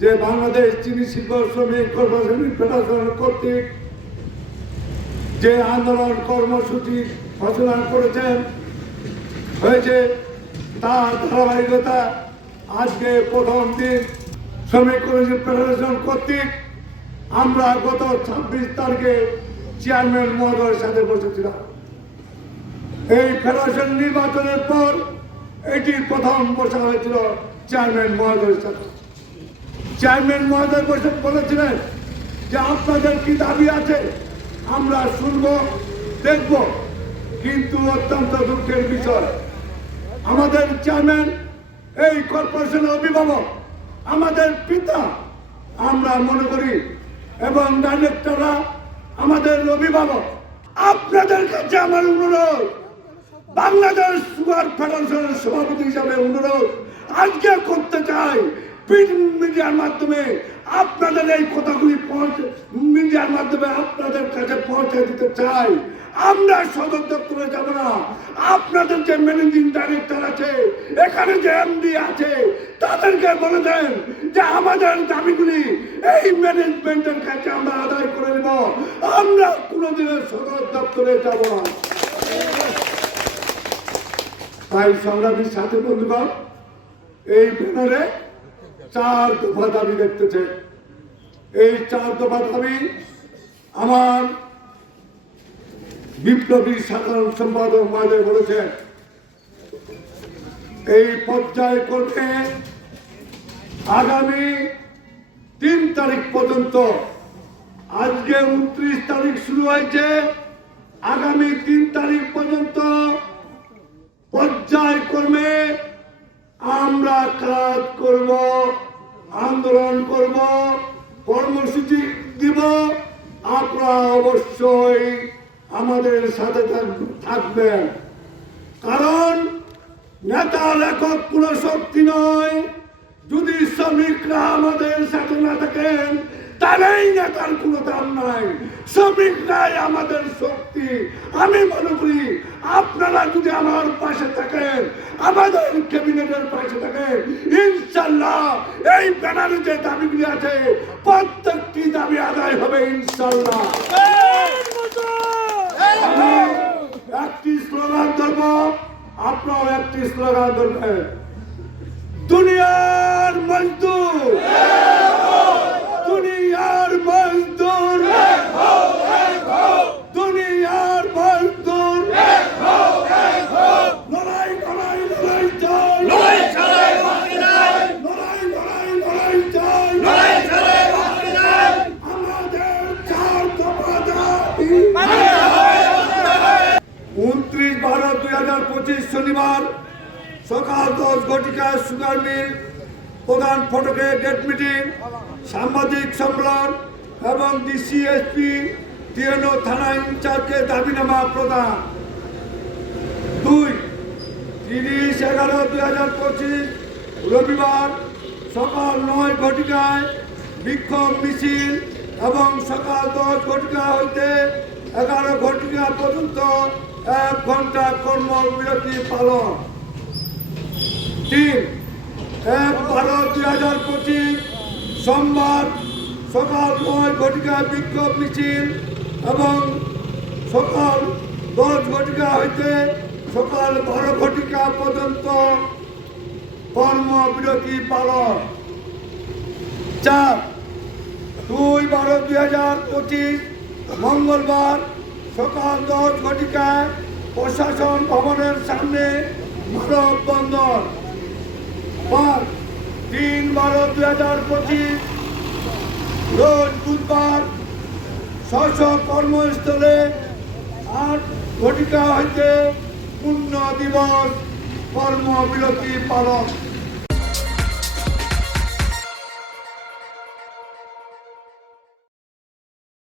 যে বাংলাদেশ চিনি শিল্প শ্রমিক কর্মচারী ফেডারেশন কর্তৃক যে আন্দোলন কর্মসূচি ঘোষণা করেছেন হয়েছে তার ধারাবাহিকতা আজকে প্রথম দিন শ্রমিক কর্মচারী ফেডারেশন কর্তৃক আমরা গত 26 তারিখে চেয়ারম্যান মহোদয়ের সাথে বসেছিলাম। এই ফেডারেশন নির্বাচনের পর এটি প্রথম বসা হয়েছিল চেয়ারম্যান মহোদয়ের সাথে। চেয়ারম্যান মহোদয় বসে বলেছিলেন যে আপনাদের কি দাবি আছে আমরা শুনব দেখব, কিন্তু অত্যন্ত দুঃখের বিষয় আমাদের চেয়ারম্যান এই কর্পোরেশনের অভিভাবক, আমাদের পিতা আমরা মনে করি, এবং ডাইরেক্টররা আমাদের অভিভাবক। আপনাদের কাছে আমার অনুরোধ, বাংলাদেশ সুগার ফেডারেশনের সভাপতি হিসাবে অনুরোধ আজকে করতে চাই, প্রিন্ট মিডিয়ার মাধ্যমে আপনাদের এই কথাগুলি মিডিয়ার মাধ্যমে আপনাদের কাছে পৌঁছে দিতে চাই। আমরা সদর দপ্তরে যাব না, আপনাদের যে ম্যানেজিং ডাইরেক্টর আছে, এখানে যে এমডি আছে, তাদেরকে বলে দেন যে আমাদের দাবিগুলি এই ম্যানেজমেন্টের কাছে আমরা আদায় করে নেব, আমরা কোনোদিনের সদর দপ্তরে যাব না। তাই সংগ্রামীর সাথে বন্ধুগণ, এই ব্যানারে 4 দফা দাবি দেখতেছে। এই 4 দফা দাবি আমার বিপ্লবী সাধারণ সম্পাদক মহোদয় বলেছেন এই পর্যায়ে করতে আগামী 3 তারিখ পর্যন্ত, আজকে 29 তারিখ শুরু হয়েছে, আগামী 3 তারিখ পর্যন্ত পর্যায়ক্রমে আমরা কাজ করব, আন্দোলন করব, কর্মসূচি দিব। আপনারা অবশ্যই আমাদের সাথে থাকবেন, কারণ নেতা লেখক কোন শক্তি নয়। যদি শ্রমিকরা আমাদের সাথে না থাকেন তাহলেই নেতার কোনো দাম নাই, শ্রমিকরাই আমাদের শক্তি। আমি মনে করি আপনারা যদি আমার পাশে থাকেন, আমাদের ক্যাবিনেটের পাশে থাকেন, ইনশাল্লাহ এই ব্যানারে যে দাবিগুলি আছে প্রত্যেকটি দাবি আদায় হবে ইনশাল্লাহ। আমি একটি স্লোগান ধরব, আপনারাও একটি স্লোগান ধরবেন, দুনিয়ার মজদুর, দুনিয়ার মজদুর, দুনিয়ার মজদুর, লড়াই লড়াই লড়াই চাই, লড়াই ছাড়াই বাঁচি নাই, লড়াই লড়াই লড়াই চাই, লড়াই ছাড়াই বাঁচি নাই, আমাদের 4 দফা দাবি 29/12/2025 শনিবার সকাল 10 ঘটিকায় সুগার মিল প্রধান ফটকে গেট মিটিং, সাংবাদিক সম্মেলন এবং ডিসিএসপি টিএনও থানা ইনচার্জকে দাবিনামা প্রদান। 2 30/11/2025 রবিবার সকাল 9 ঘটিকায় বিক্ষোভ মিছিল এবং সকাল 10 ঘটিকা হইতে 11 ঘটিকা পর্যন্ত 1 ঘন্টা কর্মবিরতি পালন। 3/12/2025 সোমবার সকাল 9 ঘটিকা বিক্ষোভ মিছিল এবং সকাল 10 ঘটিকা হইতে সকাল 12 ঘটিকা পর্যন্ত কর্মবিরতি পালন। 4/2/12/2025 মঙ্গলবার সকাল 10 ঘটিকায় প্রশাসন ভবনের সামনে মানববন্ধন। 3/12/2025 রোজ বুধবার স্ব কর্মস্থলে 8 ঘটিকা হইতে পূর্ণ দিবস কর্মবিরতি পালন।